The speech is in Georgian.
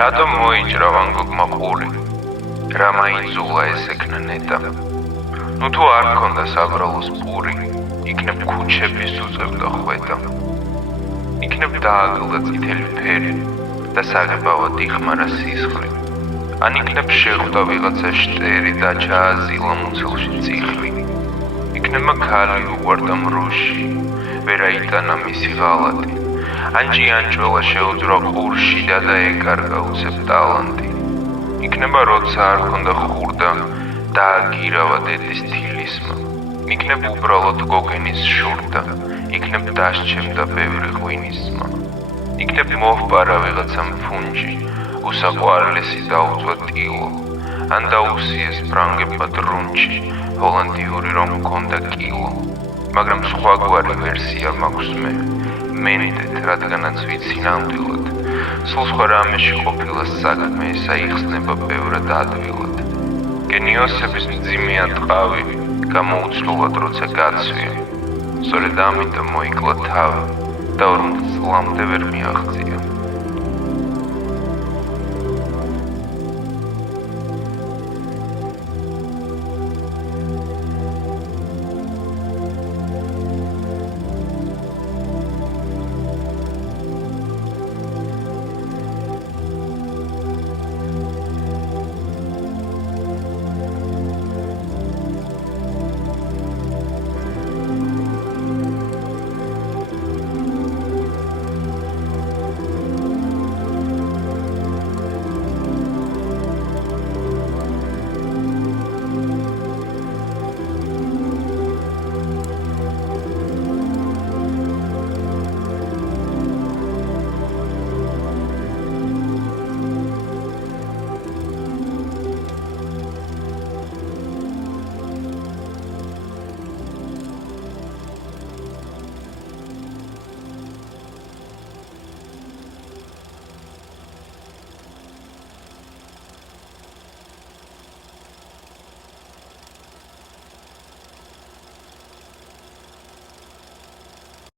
რატომ მოიჭრა ვან გოგმა ყური? რა მაინძულა ესექნა ნეტა? ნუ თუ არ მქონდა საბრალოს პური, იქნებ ქუჩების უწევდა ხვედა. იქნებ დააგლდა წითელი ფერი და საღებავად იხმარა სისხლი. ან იქნებ შეხვდა ვიღაცა შტერი და ჩააზილა მუცელში წიხლი. იქნება ქალი უყვარდა მრუში, ვერ აიტანა მისი ღალატი. ან ჭიანჭველა შეუძრა ყურში და დაეკარგა უცებ ტალანტი. იქნება როცა არ ქონდა ხურდა დააგირავა დედის თილისმა. იქნებ უბრალოდ გოგენის შურდა, იქნებ დასჩემდა ბევრი ღვინისმა. იქნებ მოჰპარა ვიღაცამ ფუნჯი, უსაყვარლესი დაუწვა ტილო. ან დაუსიეს ფრანგებმა დრუნჩი, ჰოლანდიური რომ მქონდა კილო. მაგრამ სხვაგვარი ვერსია მაქვს მენდეთ, რადგანაც ვიცი ნამდვილად. სულ სხვა რამეში ყოფილა საქმე, ისა იხსნება ბევრად ადვილად. გენიოსების მძიმეა ტყავი, გამოუცლულად როცა გაცვია. სწორედ ამიტომ მოიკლა თავი და 40 წლამდე ვერ მიაღწია.